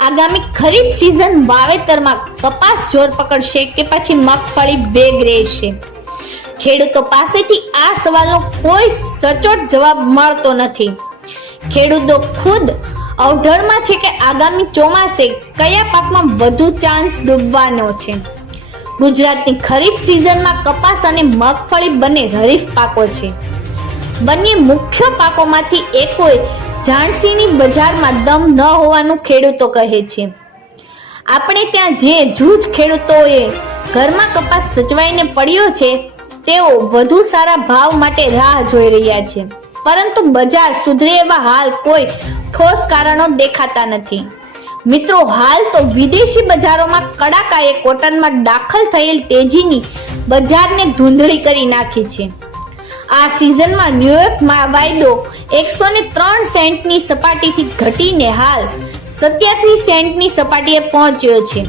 આગામી ખરીફ સિઝન વાવેતરમાં કપાસ જોર પકડશે કે પછી મગફળી બેગ રહેશે? ખેડૂતો પાસેથી આ સવાલનો કોઈ સચોટ જવાબ મળતો નથી. ખેડૂતો ખુદ અવઢળમાં છે કે આગામી ચોમાસે કયા પાકમાં વધુ ચાન્સ ડૂબવાનો છે? ગુજરાતની ખરીફ સિઝનમાં કપાસ અને મગફળી બંને હરીફ પાકો છે. બંને મુખ્ય પાકોમાંથી એકોય ઝાંસીની બજારમાં દમ ન હોવાનું ખેડૂતો કહે છે. આપણે ત્યાં જે જૂજ ખેડૂતોએ ઘરમાં કપાસ સચવાઈને પડ્યો છે, તેઓ વધુ સારા ભાવ માટે રાહ જોઈ રહ્યા છે. પરંતુ બજાર સુધરે એવા હાલ કોઈ ઠોસ કારણો દેખાતા નથી. મિત્રો, હાલ તો વિદેશી બજારોમાં કડાકાએ કોટનમાં દાખલ થયેલ તેજીની બજારને ધૂંધળી કરી નાખી છે. આ સિઝનમાં ન્યુયોર્કમાં વાયદો એકસો ને ત્રણ સેન્ટની સપાટીથી ઘટીને હાલ સત્યાસી સેન્ટની સપાટીએ પહોંચ્યો છે.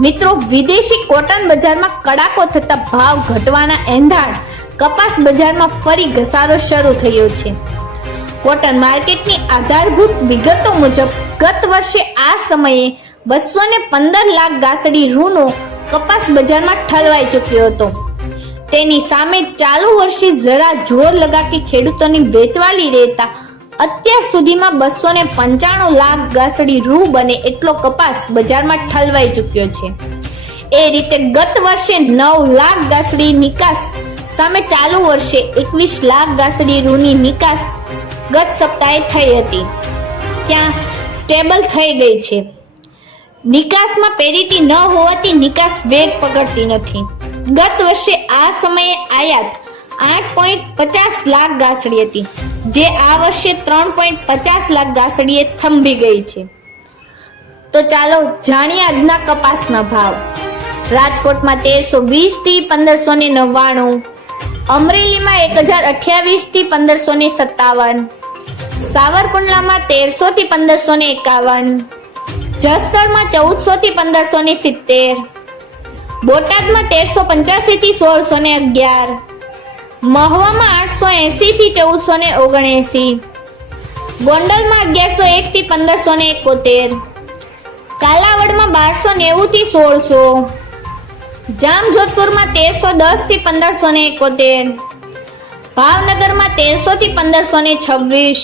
મિત્રો, વિદેશી કોટન બજારમાં કડાકો થતા ભાવ ઘટવાના એંધાણ કપાસ બજારમાં ફરી ઘસારો શરૂ થયો છે. કોટન માર્કેટની આધારભૂત વિગતો મુજબ, ગત વર્ષે આ સમયે બસો પંદર લાખ ગાસડી રૂનો કપાસ બજારમાં ઠલવાઈ ચૂક્યો હતો. તેની સામે ચાલુ વર્ષે જરા જોર લગાકી ખેડૂતોની વેચવાલી રહેતા, અત્યાર સુધીમાં બસો ને પંચાણું લાખ ગાસડી રૂ બને એટલો કપાસ બજારમાં ઠલવાઈ ચૂક્યો છે. એ રીતે ગત વર્ષે નવ લાખ ગાસડી નિકાસ, સામે ચાલુ વર્ષે એકવીસ લાખ ગાસડી રૂની નિકાસ ગત સપ્તાહે થઈ હતી. ત્યાં સ્ટેબલ થઈ ગઈ છે. નિકાસમાં પેરિટી ન હોવાથી નિકાસ વેગ પકડતી નથી. ગત વર્ષે આ સમયે આયાત આઠ પોઈન્ટ પચાસ લાખ ગાસડી હતી, જે આ વર્ષે ત્રણ પોઈન્ટ પચાસ લાખ ગાસડીએ થંભી ગઈ છે. તો ચાલો જાણીએ આજના કપાસના ભાવ. રાજકોટમાં તેરસો વીસથી પંદરસો ને નવ્વાણું, અમરેલીમાં એક હજાર અઠ્યાવીસથી પંદરસો ને સત્તાવન, સાવરકુંડલામાં તેરસો થી પંદરસો ને એકાવન, જસદણમાં ચૌદસો થી પંદરસો ને સિત્તેર બોટાદમાં તેરસો પંચ્યાસી થી સોળસો ને અગિયાર. મહવામાં આઠસો એસી થી ચૌદસો ને ઓગણએસી ગોંડલમાં અગિયારસો એક થી પંદરસો ને એકોતેર. કાલાવડમાં બારસો નેવું થી સોળસો. જામજોધપુરમાં તેરસો દસથી પંદરસો ને એકોતેર. ભાવનગરમાં તેરસો થી પંદરસો ને છવ્વીસ.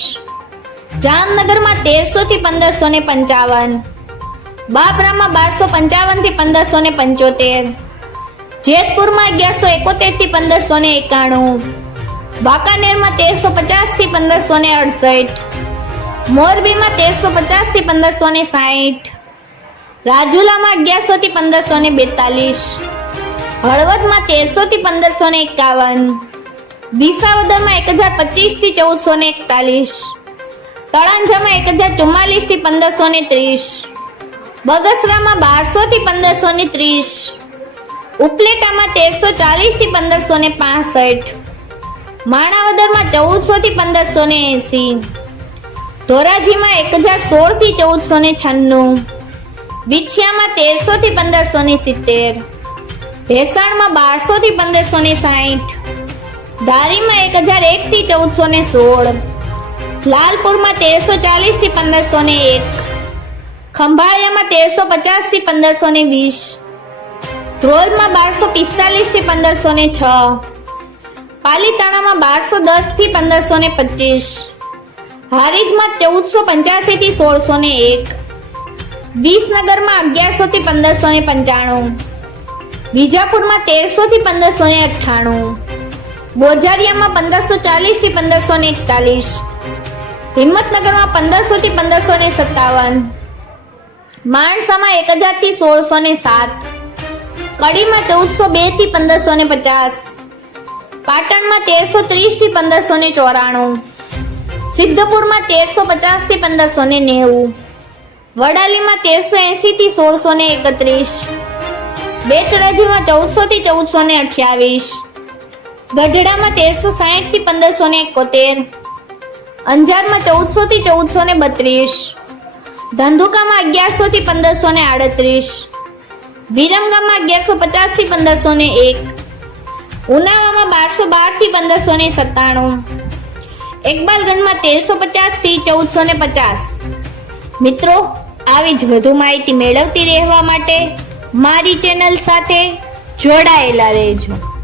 જામનગરમાં તેરસો થી પંદરસો ને પંચાવન. બાબરામાં બારસો પંચાવનથી પંદરસો ને પંચોતેર. જેતપુરમાં અગિયારસો એકોતેરથી પંદરસો ને એકાણું. વાંકાનેરમાં તેરસો પચાસથી પંદરસો ને અડસઠ. મોરબીમાં તેરસો પચાસથી પંદરસો ને સાહીઠ. રાજુલામાં અગિયારસો થી પંદરસો ને બેતાલીસ. હળવદમાં તેરસો થી પંદરસો ને એકાવન. વિસાવદરમાં એક હજાર પચીસથી ચૌદસો ને એકતાલીસ. તળાંજામાં એક હજાર ચુમ્માલીસથી પંદરસો ને ત્રીસ. બગસરામાં બારસો થી પંદરસો ને ત્રીસ. ઉપલેટામાં તેરસો ચાલીસથી પંદરસો ને પાસઠ. માણાવદરમાં ચૌદસો થી પંદરસો ને એસી. ધોરાજીમાં એક હજાર સોળથી ચૌદસો ને છન્નું. વિછિયામાં તેરસો થી પંદરસો ને સિત્તેર. ભેસાણમાં બારસો થી પંદરસો ને સાઠ ધારીમાં એક હજાર એક થી ચૌદસો ને સોળ. લાલપુરમાં તેરસો ચાલીસથી પંદરસો ને એક. ખંભાળિયામાં તેરસો પચાસથી પંદરસો ને વીસ. ધ્રોલમાં બારસો પિસ્તાલીસથી પંદરસો ને છ. પાલીતાણામાં બારસો દસથી પંદરસો ને પચીસ. હારીજમાં ચૌદસો પંચ્યાસી થી સોળસો ને એક. વિસનગરમાં અગિયારસો થી પંદરસો ને પંચાણું. વિજાપુરમાં તેરસો થી પંદરસો ને અઠ્ઠાણું. ગોજારિયામાં પંદરસો ચાલીસથી પંદરસો ને એકતાલીસ. હિંમતનગરમાં પંદરસો થી પંદરસો ને સત્તાવન. માણસામાં એક હજારથી સોળસો ને સાત. કડીમાં ચૌદસો બેથી પંદરસો ને પચાસ. પાટણમાં તેરસો ત્રીસથી પંદરસો ને ચોરાણું. સિદ્ધપુરમાં તેરસો પચાસથી પંદરસો ને નેવું. વડાલીમાં તેરસો એસી થી સોળસો ને એકત્રીસ. બેચરાજીમાં ચૌદસો થી ચૌદસો ને અઠ્યાવીસ. ગઢડામાં તેરસો સાહીઠથી પંદરસો ને એકોતેર. અંજારમાં ચૌદસો થી ચૌદસો ને બત્રીસ. ધંધુકામાં અગિયારસો થી પંદરસો ને આડત્રીસ. વિરમગામમાં અગિયારસો પચાસથી પંદરસો ને એક. ઉનાવામાં બારસો બારથી પંદરસો ને સત્તાણું. એકબાલગંજમાં તેરસો પચાસથી ચૌદસો ને પચાસ. મિત્રો, આવી જ વધુ માહિતી મેળવતી રહેવા માટે મારી ચેનલ સાથે જોડાયેલા રહેજો.